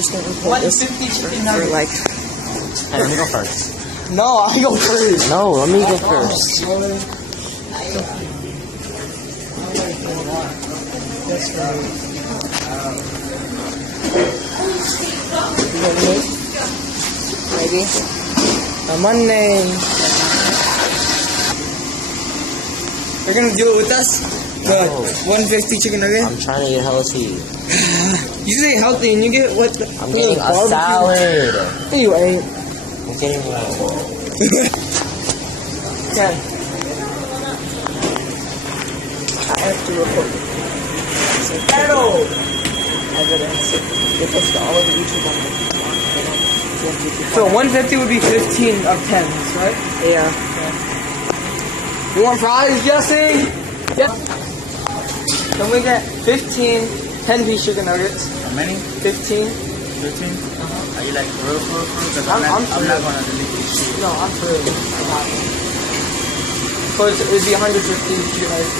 just gonna import this 150 chicken for nuggets. like. Hey, let me go first. No, I go first. No, let me go first. That's right. Maybe. The Monday. You're gonna do it with us? The No. 150 chicken nugget? I'm trying to get healthy. You say healthy and you get what? I'm getting a barbecue? salad. You ain't. I'm getting one. Okay. I have to report evidence. Get this to all of the YouTube on So 150 would be 15 of 10s, right? Yeah. You want fries, Jesse? Yep. Then we get 15 10-piece chicken nuggets. How many? 15. 15? Are you like real? Because I'm I'm for not real. gonna delete this shit. No, I'm for real. I got it. So it would be 150 chicken nuggets.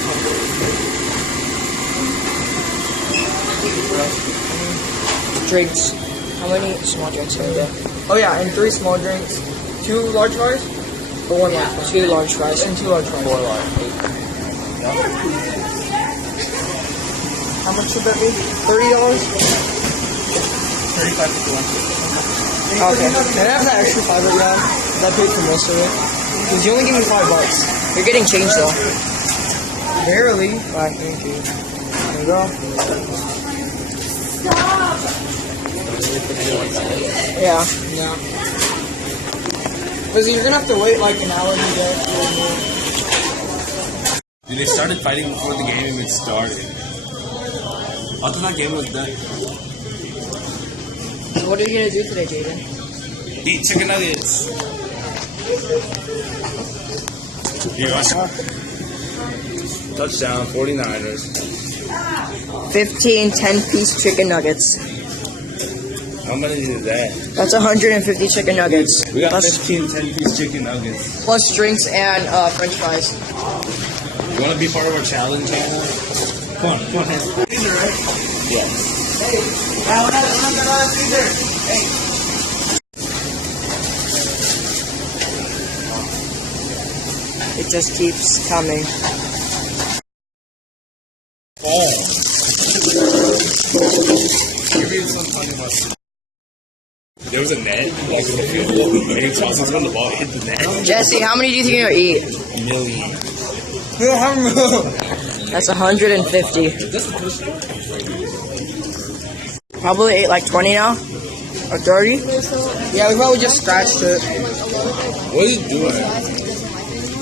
Drinks. How many small drinks are there? Oh yeah, and 3 small drinks. 2 large fries? Or 1 large fry? 2 large fries. And 2 large fries. 4 large. How much should that be? $30? 35 to 150. Okay. And I have that extra 5 right now. That paid for most of it. Because you only give me $5. You're getting changed though. Barely. Alright, thank you. There you go. Yeah. Yeah. Because you're gonna have to wait like an hour to get Dude, they started fighting before the game even started. I thought that game was done. So what are you gonna do today, Jaden? Eat chicken nuggets. Here, watch. Touchdown, 49ers. 15 10-piece chicken nuggets. How many is that? That's 150 chicken nuggets. We got Plus, 15 10-piece chicken nuggets. plus drinks and French fries. You want to be part of our challenge, Hannah? Come on, hands. Freezer, right? Yes. It just keeps coming. You read something funny about this? There was a net, like in the field goal, and he tosses when the ball hit the net. Jesse, how many do you think you're gonna eat? A million. That's 150. Probably ate like 20 now? Or 30? Yeah, we probably just scratched it. What are you doing?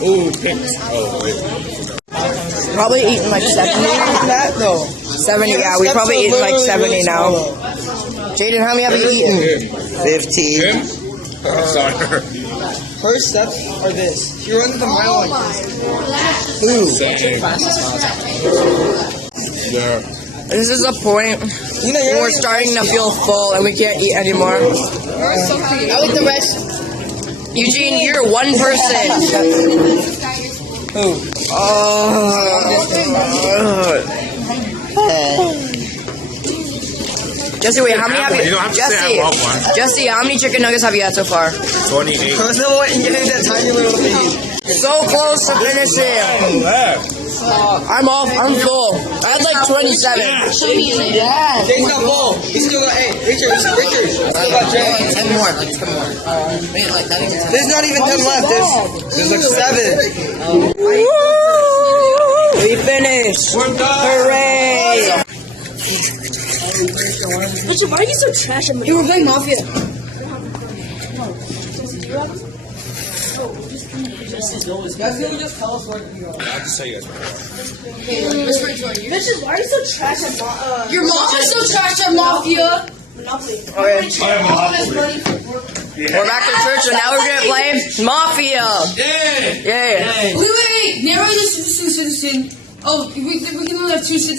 Oh, picks. Oh, wait. Probably eating like 70. That though. 70, yeah, we probably eating like 70 now. Jaden, how many have you eaten? 15. Him? Oh, sorry. Her steps are this. She runs the mile like this. Same. Yeah. This is a point You know, when we're starting to feel full and we can't eat anymore. I like the rest. Eugene, you're one person. Who? Jesse, wait, how many have you? You don't have to say I want one. Jesse, how many chicken nuggets have you had so far? 28. First of all, you get that tiny little piece. So close to finishing. I'm full. I had like 27. Jake's not full. He's still got 8. Richard. Still got Jake. 10 more, like 10 more. Wait, like not even 10. There's not even 10 left. There's like 7. We finished. We're done. Hooray. Richard, why are you so trash? You were playing Mafia. That's gonna just tell us what you know. I have to say you guys. Richard, why are you so trash at Your mom is so trash at Mafia. Monopoly? Okay. We're back to church, so now we're gonna play Mafia. Yay! Yay. Wait. Narrow this to the citizen. Oh, we can only have 2 citizens.